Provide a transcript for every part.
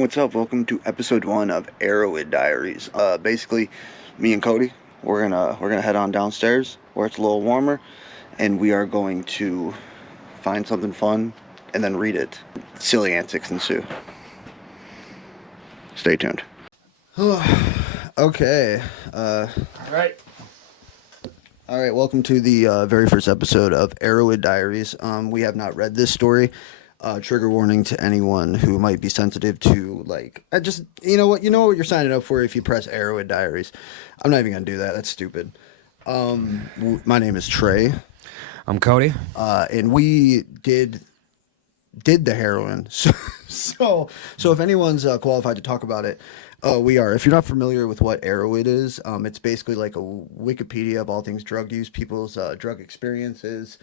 What's up? Welcome to episode 1 of ErowidDiaries. Basically, me and Cody, we're gonna head on downstairs where it's a little warmer, and we are going to find something fun and then read it. Silly antics ensue. Stay tuned. Okay. All right. Welcome to the very first episode of ErowidDiaries. We have not read this story. Trigger warning to anyone who might be sensitive to, you know what you're signing up for if you press ErowidDiaries. I'm not even gonna do that. That's stupid. My name is Trey. I'm Cody. And we did the heroin. So if anyone's qualified to talk about it, we are. If you're not familiar with what Erowid is, it's basically like a Wikipedia of all things drug use, people's drug experiences,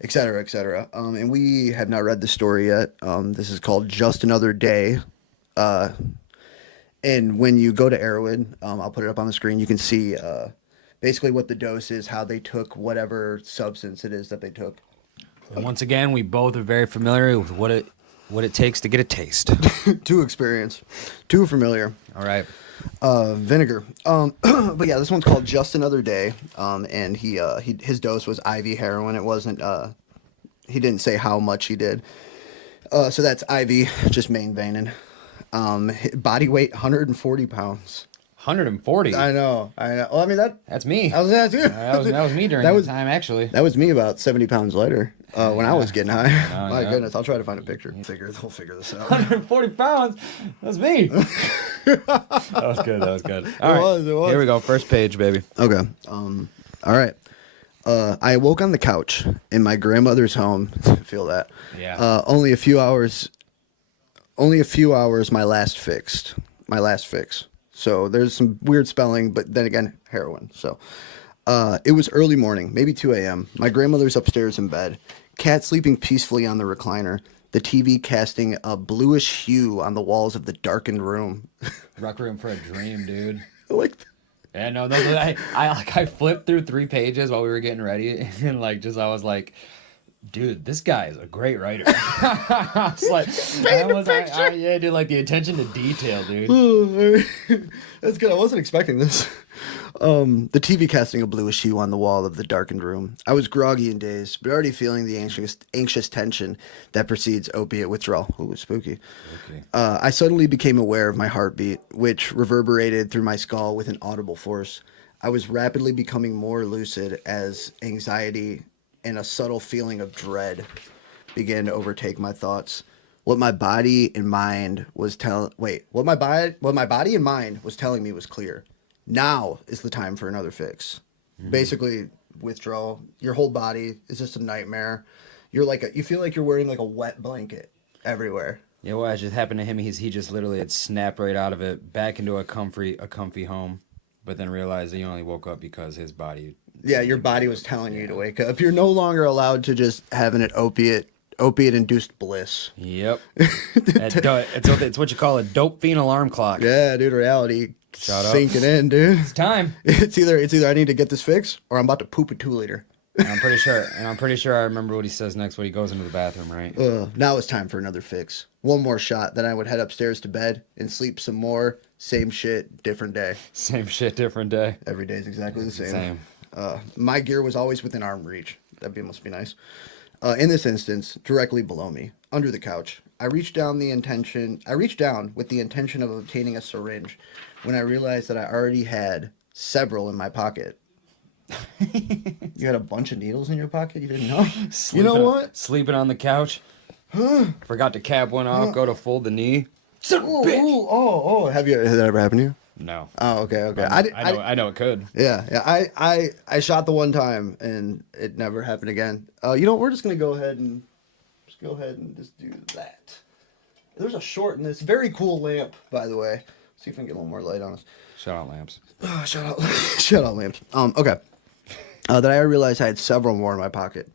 et cetera, et cetera. And we have not read the story yet. This is called Just Another Day. And when you go to Erowid, I'll put it up on the screen, you can see basically what the dose is, how they took whatever substance it is that they took. And once again, we both are very familiar with what it takes to get a taste. Too experienced. Too familiar. All right. Vinegar. But yeah, this one's called Just Another Day. And his dose was IV heroin. It wasn't, he didn't say how much he did. So that's IV, just main veining. Body weight, 140 pounds. 140. I know. Well, I mean, that's me. That was me during that time, actually. That was me about 70 pounds lighter when I was getting high. My goodness, I'll try to find a picture. We'll figure this out. 140 pounds? That's me. That was good. All right. It was. Here we go. First page, baby. Okay. All right. I awoke on the couch in my grandmother's home. Feel that? Yeah. Only a few hours. My last fix. So there's some weird spelling, but then again, heroin. So it was early morning, maybe 2 a.m. My grandmother's upstairs in bed, cat sleeping peacefully on the recliner, the TV casting a bluish hue on the walls of the darkened room. Rec room for a dream, dude. Yeah, no, I flipped through 3 pages while we were getting ready, and I was like, dude, this guy is a great writer. I was like, yeah, dude, like the attention to detail, dude. That's good. I wasn't expecting this. The TV casting a bluish hue on the wall of the darkened room. I was groggy and dazed, but already feeling the anxious tension that precedes opiate withdrawal. Ooh, spooky. Okay. I suddenly became aware of my heartbeat, which reverberated through my skull with an audible force. I was rapidly becoming more lucid as anxiety and a subtle feeling of dread began to overtake my thoughts. What my body and mind was telling me was clear. Now is the time for another fix. Mm-hmm. Basically, withdrawal. Your whole body is just a nightmare. You feel like you're wearing like a wet blanket everywhere. Yeah, well, as just happened to him, he just literally had snapped right out of it, back into a comfy home, but then realized that he only woke up because his body. Yeah, your body was telling you to wake up. You're no longer allowed to just have an opiate-induced bliss. Yep. It's what you call a dope fiend alarm clock. Yeah, dude, reality sinking in, dude. It's time. It's either I need to get this fixed or I'm about to poop a 2-liter. And I'm pretty sure I remember what he says next when he goes into the bathroom, right? Now it's time for another fix. One more shot, then I would head upstairs to bed and sleep some more. Same shit, different day. Same shit, different day. Every day is exactly the same. My gear was always within arm reach. Must be nice. In this instance, directly below me, under the couch, I reached down with the intention of obtaining a syringe when I realized that I already had several in my pocket. You had a bunch of needles in your pocket? You didn't know? You know what? Sleeping on the couch. Forgot to cap one off, go to fold the knee. Son of a bitch. Has that ever happened to you? No. Oh, okay. I know it could. Yeah. I shot the one time and it never happened again. We're just gonna go ahead and just do that. There's a short in this very cool lamp, by the way. See if I can get a little more light on us. Shout out lamps. Shout out lamps. Okay. That I realized I had several more in my pocket.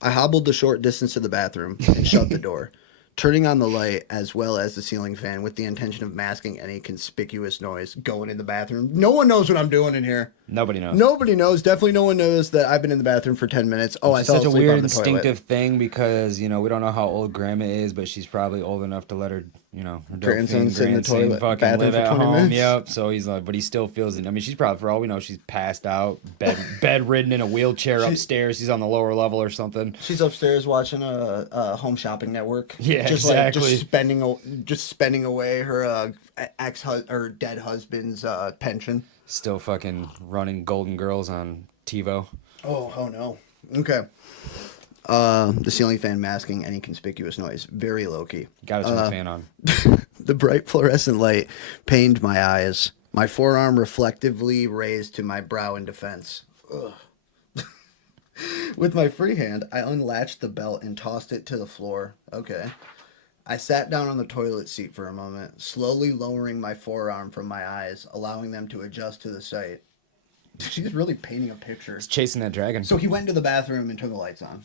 I hobbled the short distance to the bathroom and shut the door, turning on the light as well as the ceiling fan with the intention of masking any conspicuous noise going in the bathroom. No one knows what I'm doing in here. Nobody knows. Nobody knows. Definitely no one knows that I've been in the bathroom for 10 minutes. Oh, I It's fell such a asleep weird on the toilet. instinctive thing because, you know, we don't know how old grandma is, but she's probably old enough to let her, you know, her Grandson sit in the toilet fucking bathroom live for at 20 home. minutes. Yep. So he's like, but he still feels it. I mean, she's probably, for all we know, she's passed out, bedridden in a wheelchair upstairs. She's on the lower level or something. She's upstairs watching a Home Shopping Network. Yeah, just exactly. Like just spending away her dead husband's pension. Still fucking running Golden Girls on TiVo. Oh no. Okay. The ceiling fan masking any conspicuous noise. Very low key. Gotta turn the fan on. The bright fluorescent light pained my eyes. My forearm reflectively raised to my brow in defense. Ugh. With my free hand, I unlatched the belt and tossed it to the floor. Okay. I sat down on the toilet seat for a moment, slowly lowering my forearm from my eyes, allowing them to adjust to the sight. She's really painting a picture. He's chasing that dragon. So he went into the bathroom and turned the lights on.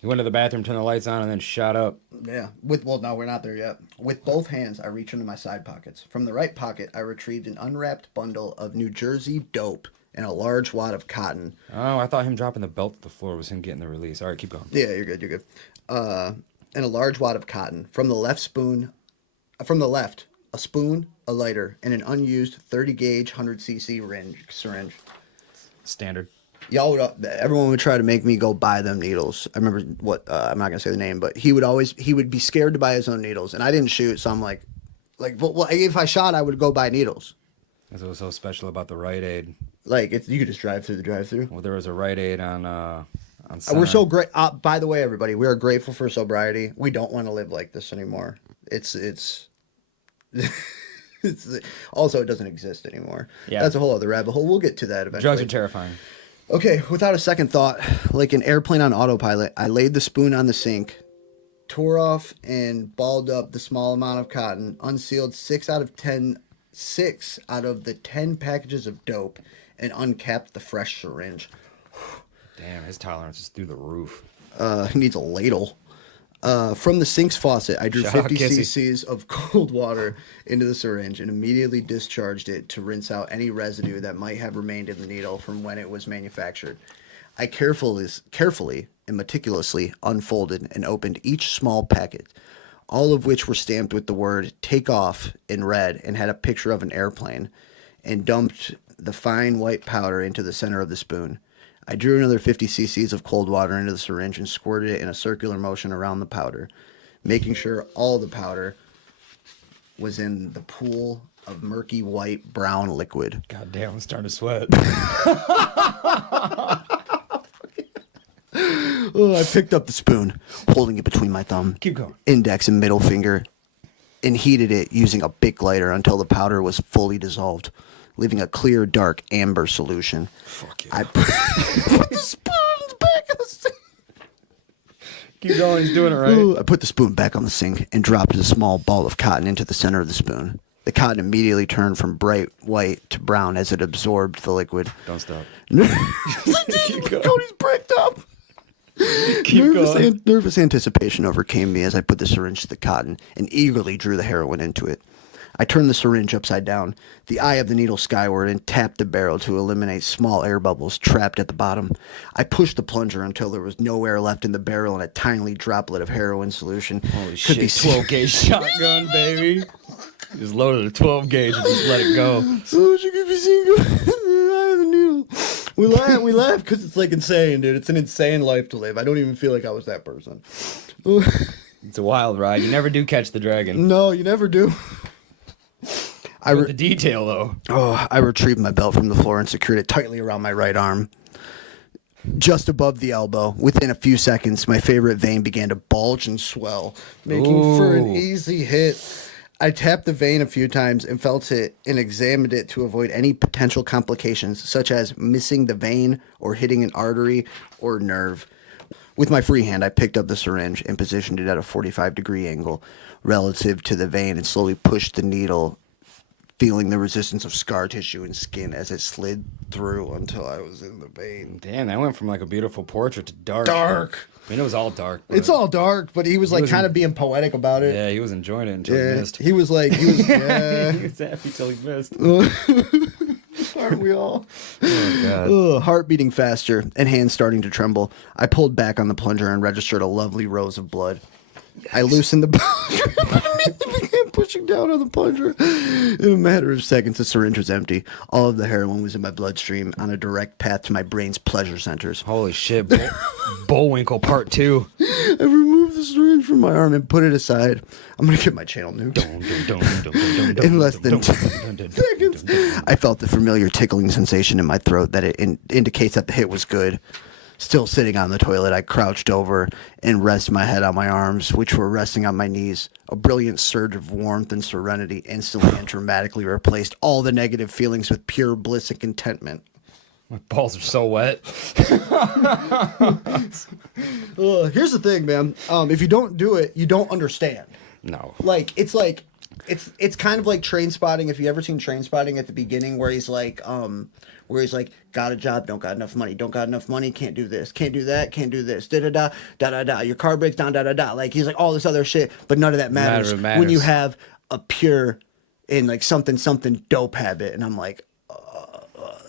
He went to the bathroom, turned the lights on, and then shot up. Yeah. No, we're not there yet. With both hands, I reached into my side pockets. From the right pocket, I retrieved an unwrapped bundle of New Jersey dope and a large wad of cotton. Oh, I thought him dropping the belt to the floor was him getting the release. All right, keep going. Yeah, you're good. And a large wad of cotton. From the left, a spoon, a lighter, and an unused 30-gauge 100cc syringe. Standard. Everyone would try to make me go buy them needles. I remember I'm not gonna say the name, but he would be scared to buy his own needles, and I didn't shoot, so I'm like, well, if I shot, I would go buy needles. That's what was so special about the Rite Aid. Like you could just drive through the drive-through. Well, there was a Rite Aid on We're so great. By the way, everybody, we are grateful for sobriety. We don't want to live like this anymore. It's also it doesn't exist anymore. Yeah. That's a whole other rabbit hole. We'll get to that eventually. Drugs are terrifying. Okay, without a second thought, like an airplane on autopilot, I laid the spoon on the sink, tore off and balled up the small amount of cotton, unsealed 6 out of the 10 packages of dope, and uncapped the fresh syringe. Damn, his tolerance is through the roof. He needs a ladle. From the sink's faucet, I drew Shout out 50 Kissy. cc's of cold water into the syringe and immediately discharged it to rinse out any residue that might have remained in the needle from when it was manufactured. I carefully and meticulously unfolded and opened each small packet, all of which were stamped with the word "Take Off" in red and had a picture of an airplane, and dumped the fine white powder into the center of the spoon. I drew another 50 cc's of cold water into the syringe and squirted it in a circular motion around the powder, making sure all the powder was in the pool of murky white brown liquid. God damn, I'm starting to sweat. Oh, I picked up the spoon, holding it between my thumb, Keep going. index, and middle finger, and heated it using a Bic lighter until the powder was fully dissolved, leaving a clear, dark amber solution. Fuck you. I put the spoon back on the sink. Keep going, he's doing it right. I put the spoon back on the sink and dropped a small ball of cotton into the center of the spoon. The cotton immediately turned from bright white to brown as it absorbed the liquid. Don't stop. Keep going. Cody's bricked up. Keep going. Nervous anticipation overcame me as I put the syringe to the cotton and eagerly drew the heroin into it. I turned the syringe upside down, the eye of the needle skyward, and tapped the barrel to eliminate small air bubbles trapped at the bottom. I pushed the plunger until there was no air left in the barrel and a tiny droplet of heroin solution. Holy shit, 12 gauge shotgun, baby. Just loaded a 12 gauge and just let it go. So you can be seeing the eye of the needle. We laugh because it's like insane, dude. It's an insane life to live. I don't even feel like I was that person. It's a wild ride. You never do catch the dragon. No, you never do. With the detail, though. I retrieved my belt from the floor and secured it tightly around my right arm. Just above the elbow, within a few seconds, my favorite vein began to bulge and swell, making for an easy hit. I tapped the vein a few times and felt it and examined it to avoid any potential complications, such as missing the vein or hitting an artery or nerve. With my free hand, I picked up the syringe and positioned it at a 45-degree angle relative to the vein and slowly pushed the needle, feeling the resistance of scar tissue and skin as it slid through until I was in the vein. Damn, that went from like a beautiful portrait to dark. Dark. I mean, it was all dark. But It's all dark, but he was like kind of being poetic about it. Yeah, he was enjoying it until he missed. He was like, He was happy till he missed. All Aren't we all? Oh, God. Ugh, heart beating faster and hands starting to tremble. I pulled back on the plunger and registered a lovely rose of blood. I loosened the plunger and began pushing down on the plunger. In a matter of seconds, the syringe was empty. All of the heroin was in my bloodstream on a direct path to my brain's pleasure centers. Holy shit. Bullwinkle Part 2. I removed the syringe from my arm and put it aside. I'm going to get my channel nuked. In less than 10 seconds, I felt the familiar tickling sensation in my throat that it indicates that the hit was good. Still sitting on the toilet, I crouched over and rested my head on my arms, which were resting on my knees. A brilliant surge of warmth and serenity instantly and dramatically replaced all the negative feelings with pure bliss and contentment. My balls are so wet. Here's the thing, man. If you don't do it, you don't understand. No. It's kind of like Train Spotting. If you ever seen Train Spotting at the beginning, where he's like, got a job, don't got enough money, can't do this, can't do that, can't do this, da da da da da da. Your car breaks down, da da da. Like he's like all this other shit, but none of that matters when you have a pure and like something dope habit. And I'm like,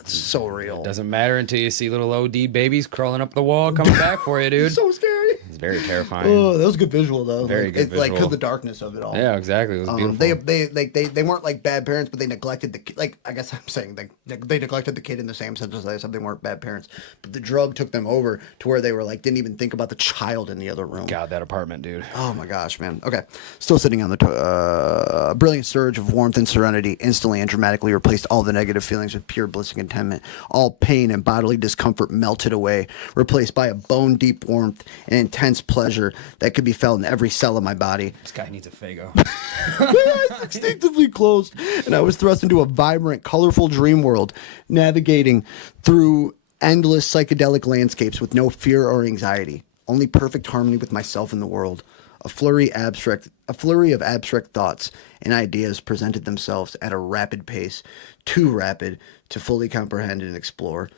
it's so real. It doesn't matter until you see little OD babies crawling up the wall coming back for you, dude. So scary. It's very terrifying. Oh, that was a good visual though. Very good visual. Like, cause the darkness of it all. Yeah, exactly. It was beautiful. They weren't like bad parents, but they neglected the kid. Like I guess I'm saying they neglected the kid in the same sense as I said they weren't bad parents, but the drug took them over to where they were like didn't even think about the child in the other room. God, that apartment, dude. Oh my gosh, man. Okay, still sitting on the a brilliant surge of warmth and serenity instantly and dramatically replaced all the negative feelings with pure bliss and contentment. All pain and bodily discomfort melted away, replaced by a bone-deep warmth and intense pleasure that could be felt in every cell of my body. This guy needs a Fago. My eyes instinctively closed, and I was thrust into a vibrant, colorful dream world, navigating through endless psychedelic landscapes with no fear or anxiety, only perfect harmony with myself and the world. A flurry of abstract thoughts and ideas presented themselves at a rapid pace, too rapid to fully comprehend and explore.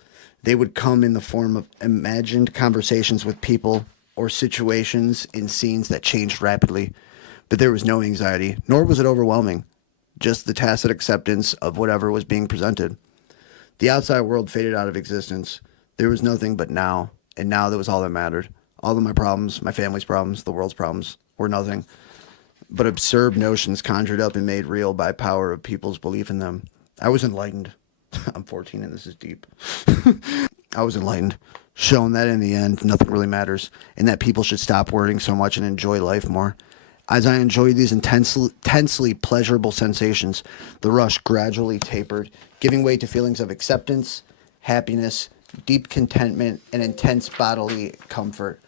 They would come in the form of imagined conversations with people or situations in scenes that changed rapidly. But there was no anxiety, nor was it overwhelming, just the tacit acceptance of whatever was being presented. The outside world faded out of existence. There was nothing but now, and now that was all that mattered. All of my problems, my family's problems, the world's problems, were nothing but absurd notions conjured up and made real by power of people's belief in them. I was enlightened. I'm 14 and this is deep. I was enlightened, shown that in the end, nothing really matters, and that people should stop worrying so much and enjoy life more. As I enjoyed these intensely pleasurable sensations, the rush gradually tapered, giving way to feelings of acceptance, happiness, deep contentment, and intense bodily comfort.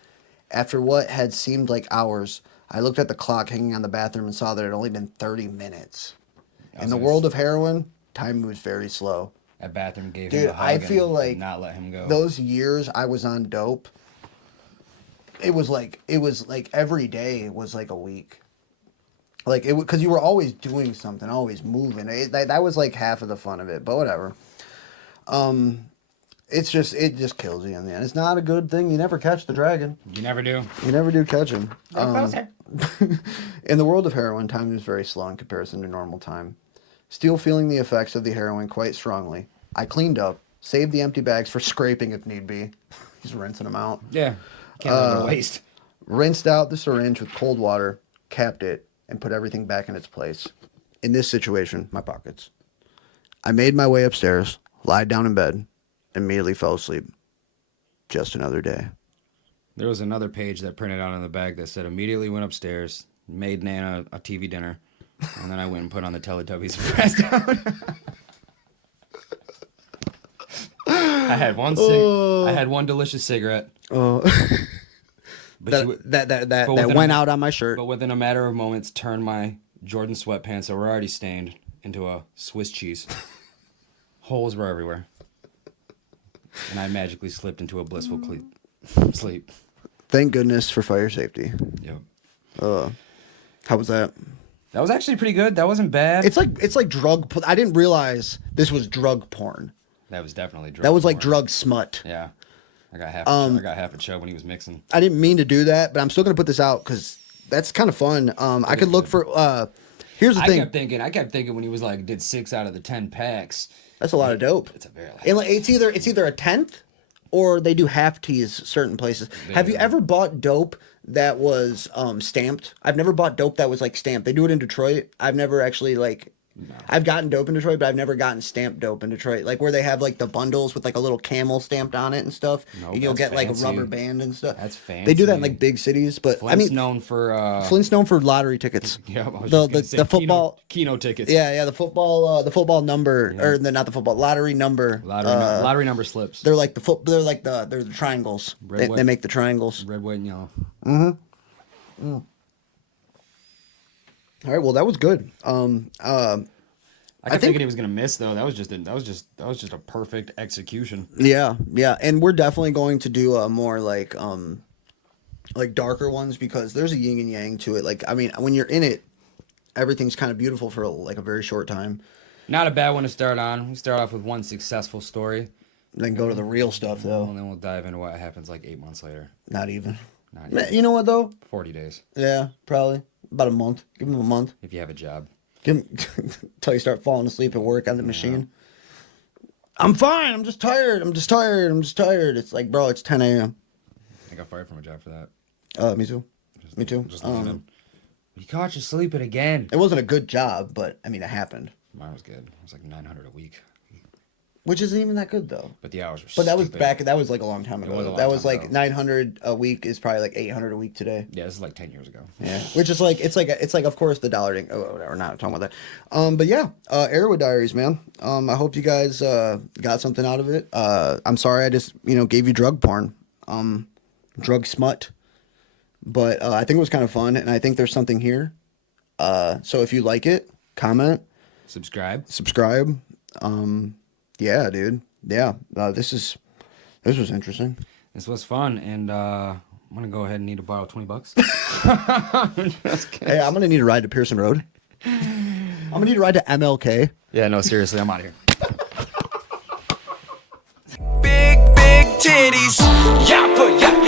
After what had seemed like hours, I looked at the clock hanging on the bathroom and saw that it had only been 30 minutes. In the world of heroin, time moves very slow. That bathroom gave Dude, him a hug I feel and like not let him go. Those years I was on dope, it was like every day was like a week. Like it, because you were always doing something, always moving. That was like half of the fun of it, but whatever. It just kills you in the end. It's not a good thing. You never catch the dragon. You never do. You never do catch him. In the world of heroin, time is very slow in comparison to normal time. Still feeling the effects of the heroin quite strongly, I cleaned up, saved the empty bags for scraping if need be. Just rinsing them out. Yeah. Can't let it waste. Rinsed out the syringe with cold water, capped it, and put everything back in its place. In this situation, my pockets. I made my way upstairs, lied down in bed, immediately fell asleep. Just another day. There was another page that printed out on the bag that said, immediately went upstairs, made Nana a TV dinner, and then I went and put on the Teletubbies and passed out. I had one delicious cigarette. Oh. That went out on my shirt. But within a matter of moments, turned my Jordan sweatpants that were already stained into a Swiss cheese. Holes were everywhere. And I magically slipped into a blissful sleep. Thank goodness for fire safety. Yep. How was that? That was actually pretty good. That wasn't bad. It's like drug. I didn't realize this was drug porn. That was definitely drug. That was porn. like drug smut. Yeah. I got half a chub when he was mixing. I didn't mean to do that, but I'm still gonna put this out because that's kind of fun. I could look for. Here's the thing. I kept thinking when he was like did 6 out of the 10 packs. That's a lot of dope. It's a very And like, it's either a tenth or they do half teas certain places. Have you ever bought dope that was stamped? I've never bought dope that was like stamped. They do it in Detroit. I've never actually like. No. I've gotten dope in Detroit, but I've never gotten stamped dope in Detroit. Like where they have like the bundles with like a little camel stamped on it and stuff. No, and you'll get fancy. like a rubber band and stuff. That's fancy. They do that in like big cities, but Flint's known for Flint's known for lottery tickets. Yeah, I was the football Keno tickets. Yeah, the football number or not the football lottery number. Lottery number slips. They're like they're the triangles. They make the triangles. Red, white, and yellow. Mm-hmm. Mm. All right, well that was good. I kept thinking he was gonna miss though. That was just a perfect execution. Yeah, and we're definitely going to do a more like darker ones because there's a yin and yang to it. Like I mean, when you're in it, everything's kind of beautiful for like a very short time. Not a bad one to start on. We start off with one successful story, then go to the real stuff though, and then we'll dive into what happens like 8 months later. Not even. You know what though? 40 days. Yeah, probably about a month. Give him a month if you have a job. Until you start falling asleep at work on the machine. I'm fine. I'm just tired. It's like, bro, it's 10 a.m. I got fired from a job for that. Me too. Me too. Just leaving. You caught you sleeping again. It wasn't a good job, but I mean, it happened. Mine was good. It was like 900 a week. Which isn't even that good though. But the hours were But that stupid. was back. That was like a long time ago. That was like 900 a week is probably like 800 a week today. Yeah, this is like 10 years ago. Yeah, which is like it's like of course the dollar thing. Oh, whatever. Not talking about that. But yeah, ErowidDiaries, man. I hope you guys got something out of it. I'm sorry I just gave you drug porn, drug smut. But I think it was kind of fun, and I think there's something here. So if you like it, comment, subscribe. Yeah, dude. Yeah, this was interesting. This was fun, and I'm gonna go ahead and need to borrow $20. Hey, I'm gonna need a ride to Pearson Road. I'm gonna need a ride to MLK. Yeah, no, seriously, I'm out of here. Big titties, yappa yappa.